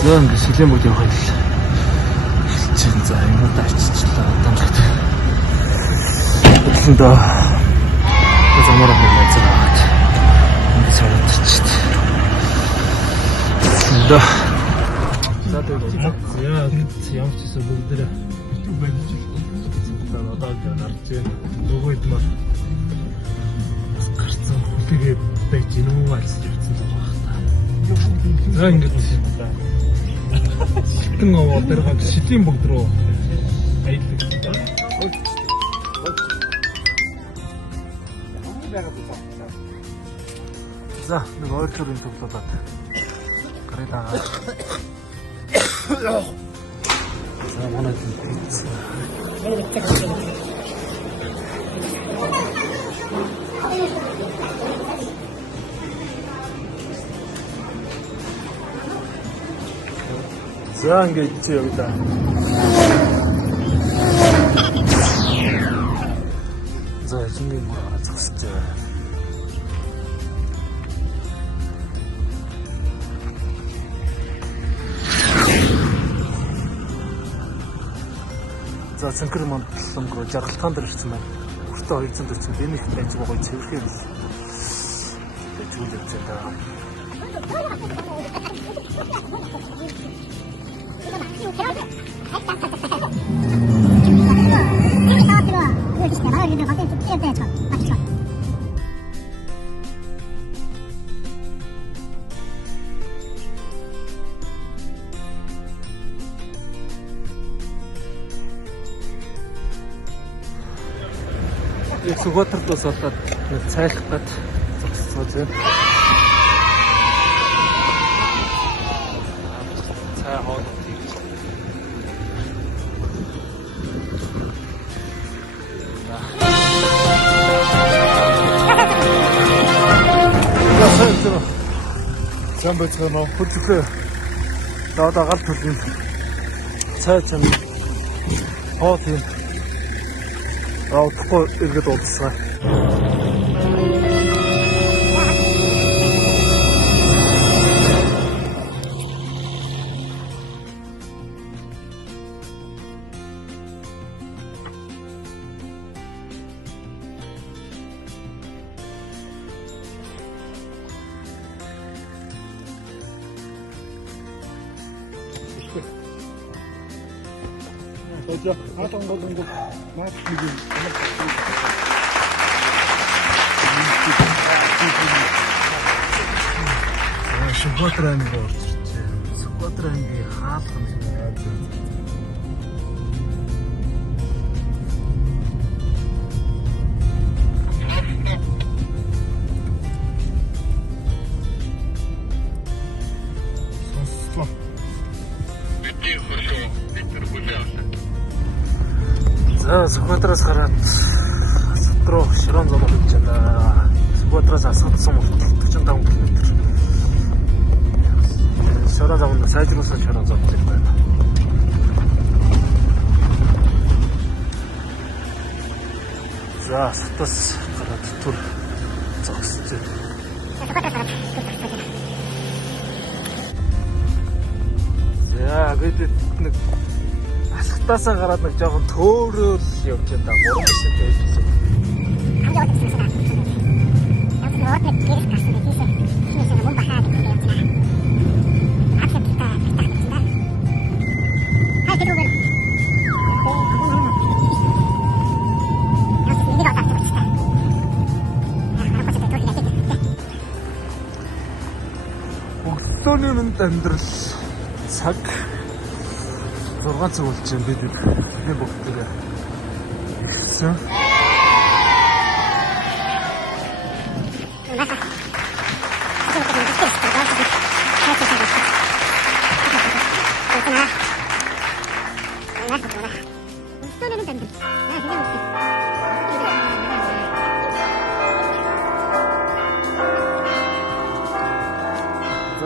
За ингээд шилэн бүгд явах юм л. Чин за энэ дайччлаа дамжаад. Өглөндөө замаар байна заагаад. Ингээд сарччихт. Өглөндөө. За тэгээд яа ямар ч гэсэн бүгдээ YouTube байж байгаа. Одоо гарч байна. Нөгөөд маа гарцсан хүлээгээ байж гинүү алс явцсан байгаа та. За ингээд шитэн овоо дээр гад шилийн бүгд рүү аялдаг. За нэг ойрхорын тоглолоод гараа. За манай пицца. За ингээд чи яваа. За чиний бүр зогсож байна. За цэнхэр мандланг руу жаргалтаан дээр ирсэн байна. Хүртээ 240 энэ их байж байгаа цэвэрхэн л. Тэгж үйл явж байгаа. Сүгөөтрдөөс болоод цайлахад зогсож байна. Цай хоол хийж. Зам бацгаа хөдөлгөө. Доод гал төлөв. Цай чам хоол юм. Аутко эргээд уулзсан. Хөөе, хатан болонгоо мат хийгэн. Сүгөөтрэн гоорч. Сүгөөтрэнгийн хаалхан яа гэж. Сонслоо. За Сүгөөтрээс гараад руу Широн зам хийж байна. Сүгөөтрээс асгадсан мөртөл 45 км. Широн замд сайжруулсан Широн зам гэж байна. За сутас гараад түр зогсож байна. За гэдэг нэг асхтаасаа гараад нэг жоохон төөрөөл явж байна. 3 хэсэг байсан. Өглөөний мэнд амьдрал цаг 6 цаг болж байна бид энэ бүгдээ ирсэн.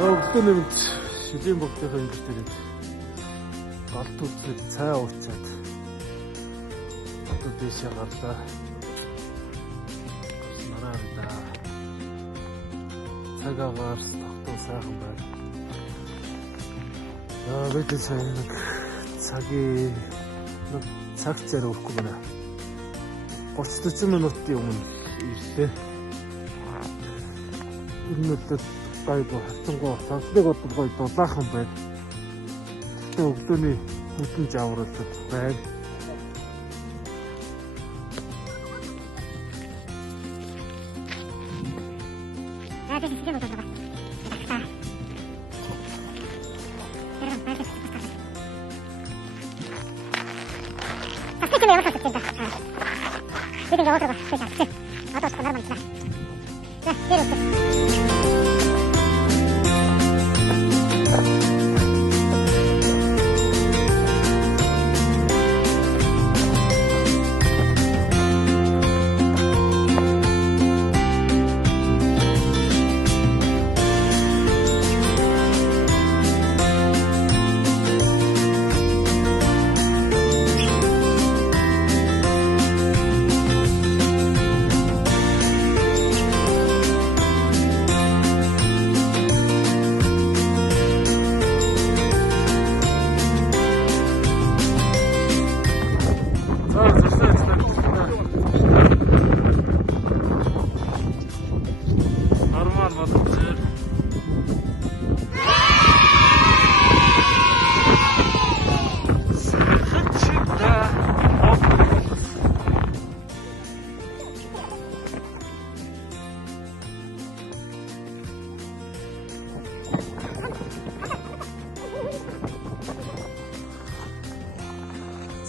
Өглөөний мэнд шилийн бүгдийнхээ ингэж тэгээд галт үзээд цай уучаад одоо дэшээ гарлаа. Мараарда цагаагаар тогтоо сайхан байна. Бид сайн нэг цагийн цаг зэрэг өгөхгүй байна. 30-40 минутын өмнө ирлээ. Өнөөдөр гайгүй хатангуй сонслог бодгой дулаахан байд. Тэгтээ өглөөний бүтэн жавралт байна.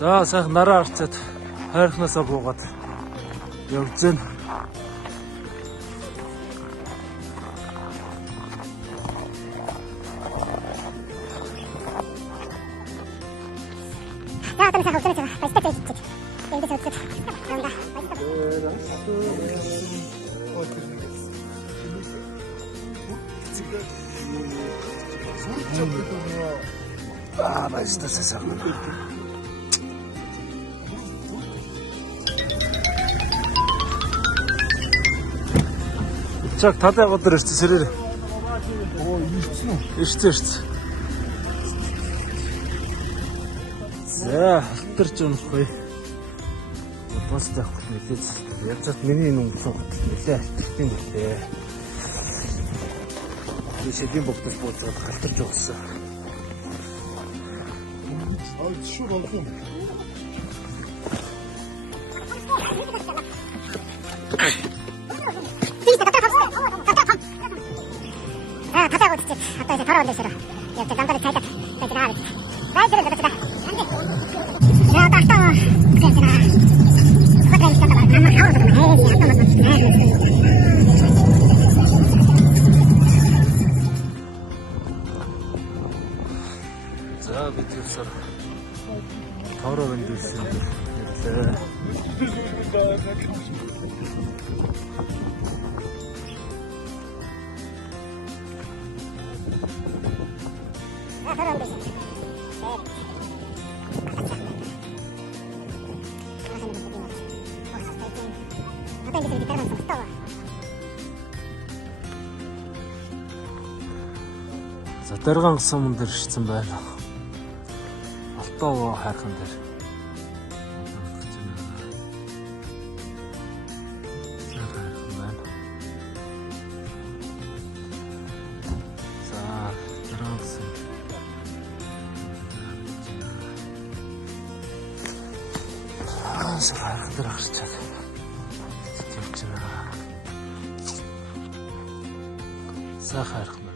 За сайхан нараа арчаад хайрхнаасаа буугаад явж гэн. Баярлалаа сайхан. Чак тадай өдөр ирсэн сэрээр. Оо ирсэн үү? Ирсэн. За халтарч унахгүй. Бас таахгүй нэлээд язгат миний нүн суугаад нэлээд алтарсан байлээ. Би шидэм богдож бууж халтарч угсаа. Шууд олсон. За бид явсаар тоороо вендүүлсэн ирлээ. За Дарган суман дээр ирсэн байна. Алтоо хайрхан дээр. За Дарган сум. Сайхан дээр гарчаад. Сайхан хайрхан.